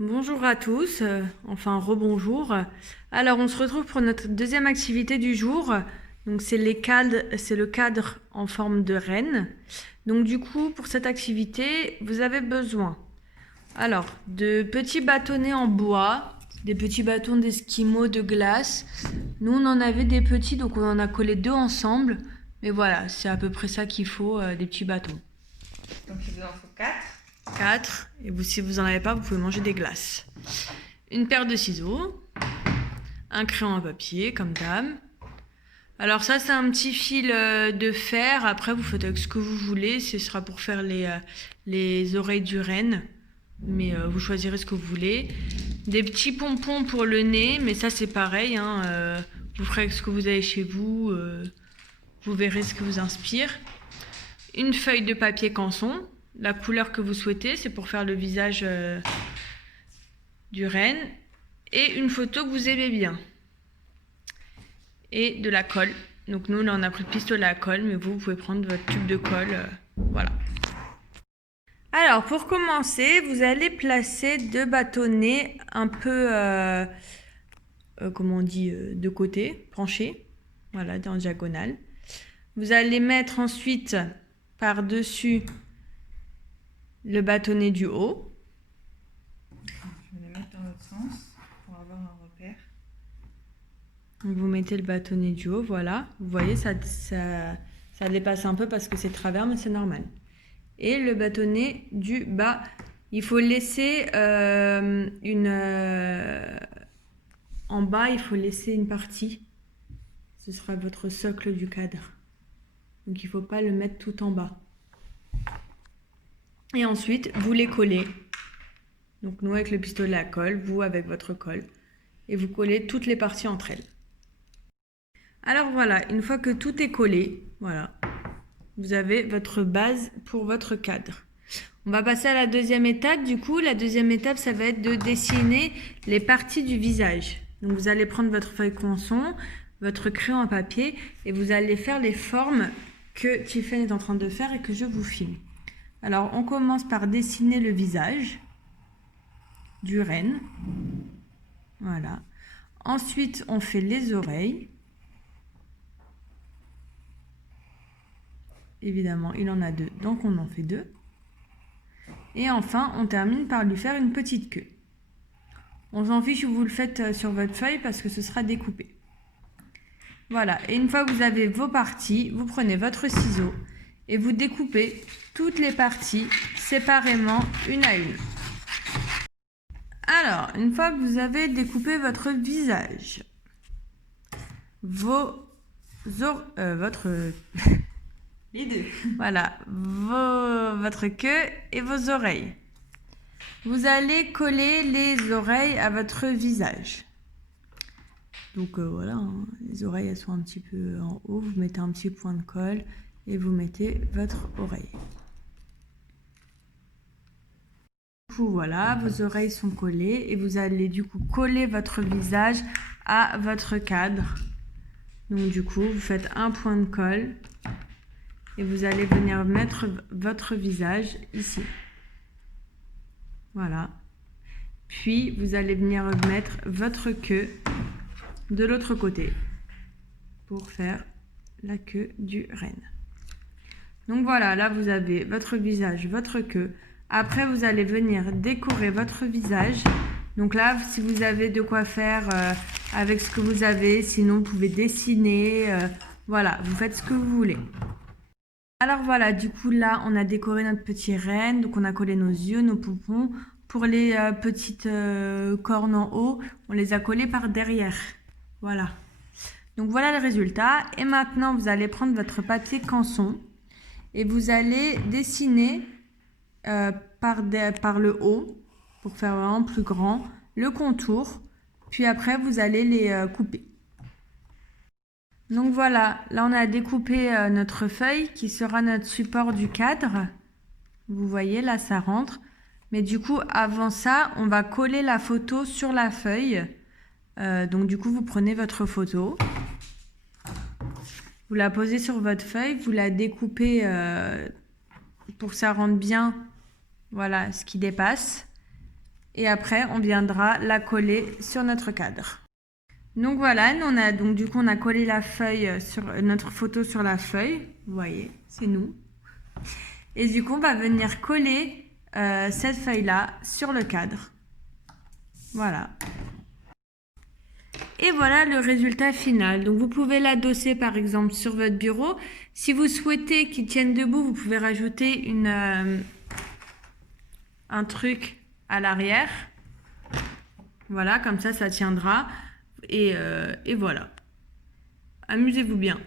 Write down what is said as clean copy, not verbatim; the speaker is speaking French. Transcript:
Bonjour à tous, enfin rebonjour. Alors on se retrouve pour notre deuxième activité du jour. Donc c'est le cadre en forme de reine. Donc du coup pour cette activité vous avez besoin de petits bâtonnets en bois, des petits bâtons d'esquimaux de glace. Nous on en avait des petits donc on en a collé deux ensemble. Mais voilà, c'est à peu près ça qu'il faut, des petits bâtons. Donc il vous en faut 4. 4. Et vous, si vous n'en avez pas, vous pouvez manger des glaces. Une paire de ciseaux. Un crayon à papier, comme d'hab. Alors ça, c'est un petit fil de fer. Après, vous faites avec ce que vous voulez. Ce sera pour faire les oreilles du renne. Mais vous choisirez ce que vous voulez. Des petits pompons pour le nez. Mais ça, c'est pareil. Vous ferez avec ce que vous avez chez vous. Vous verrez ce que vous inspire. Une feuille de papier canson. La couleur que vous souhaitez, c'est pour faire le visage du renne. Et une photo que vous aimez bien. Et de la colle. Donc nous, là, on a pris le pistolet à colle, mais vous pouvez prendre votre tube de colle. Voilà. Alors, pour commencer, vous allez placer deux bâtonnets un peu, comment on dit, de côté, penchés. Voilà, en diagonale. Vous allez mettre ensuite par-dessus le bâtonnet du haut. Je vais les mettre dans l'autre sens pour avoir un repère. Donc vous mettez le bâtonnet du haut, voilà. Vous voyez, ça dépasse un peu parce que c'est travers, mais c'est normal. Et le bâtonnet du bas, il faut laisser en bas, il faut laisser une partie. Ce sera votre socle du cadre. Donc il ne faut pas le mettre tout en bas. Et ensuite, vous les collez. Donc nous avec le pistolet à colle, vous avec votre colle. Et vous collez toutes les parties entre elles. Alors voilà, une fois que tout est collé, voilà, vous avez votre base pour votre cadre. On va passer à la deuxième étape. Du coup, la deuxième étape, ça va être de dessiner les parties du visage. Donc vous allez prendre votre feuille canson, votre crayon à papier et vous allez faire les formes que Tiffany est en train de faire et que je vous filme. Alors on commence par dessiner le visage du renne. Voilà. Ensuite, on fait les oreilles. Évidemment, il en a deux, donc on en fait deux. Et enfin, on termine par lui faire une petite queue. On s'en fiche si vous le faites sur votre feuille parce que ce sera découpé. Voilà, et une fois que vous avez vos parties, vous prenez votre ciseau et vous découpez toutes les parties séparément, une à une. Alors, une fois que vous avez découpé votre visage, Les deux. Voilà, votre queue et vos oreilles. Vous allez coller les oreilles à votre visage. Donc voilà, hein, les oreilles elles sont un petit peu en haut. Vous mettez un petit point de colle et vous mettez votre oreille. Du coup voilà, vos oreilles sont collées et vous allez du coup coller votre visage à votre cadre. Donc du coup, vous faites un point de colle. Et vous allez venir mettre votre visage ici. Voilà. Puis, vous allez venir mettre votre queue de l'autre côté pour faire la queue du renne. Donc voilà, là vous avez votre visage, votre queue. Après, vous allez venir décorer votre visage. Donc là, si vous avez de quoi faire avec ce que vous avez, sinon vous pouvez dessiner. Voilà, vous faites ce que vous voulez. Alors voilà, du coup là, on a décoré notre petit renne. Donc on a collé nos yeux, nos poupons. Pour les petites cornes en haut, on les a collées par derrière. Voilà. Donc voilà le résultat. Et maintenant, vous allez prendre votre papier canson et vous allez dessiner par le haut, pour faire vraiment plus grand, le contour. Puis après, vous allez les couper. Donc voilà, là on a découpé notre feuille qui sera notre support du cadre. Vous voyez, là ça rentre. Mais du coup, avant ça, on va coller la photo sur la feuille. Donc du coup, vous prenez votre photo. Vous la posez sur votre feuille, vous la découpez pour que ça rentre bien, voilà, ce qui dépasse. Et après, on viendra la coller sur notre cadre. Donc voilà, on a donc du coup on a collé la feuille sur notre photo sur la feuille. Vous voyez, c'est nous. Et du coup, on va venir coller cette feuille-là sur le cadre. Voilà. Et voilà le résultat final. Donc vous pouvez l'adosser par exemple sur votre bureau. Si vous souhaitez qu'il tienne debout, vous pouvez rajouter un truc à l'arrière. Voilà, comme ça tiendra. Et voilà. Amusez-vous bien.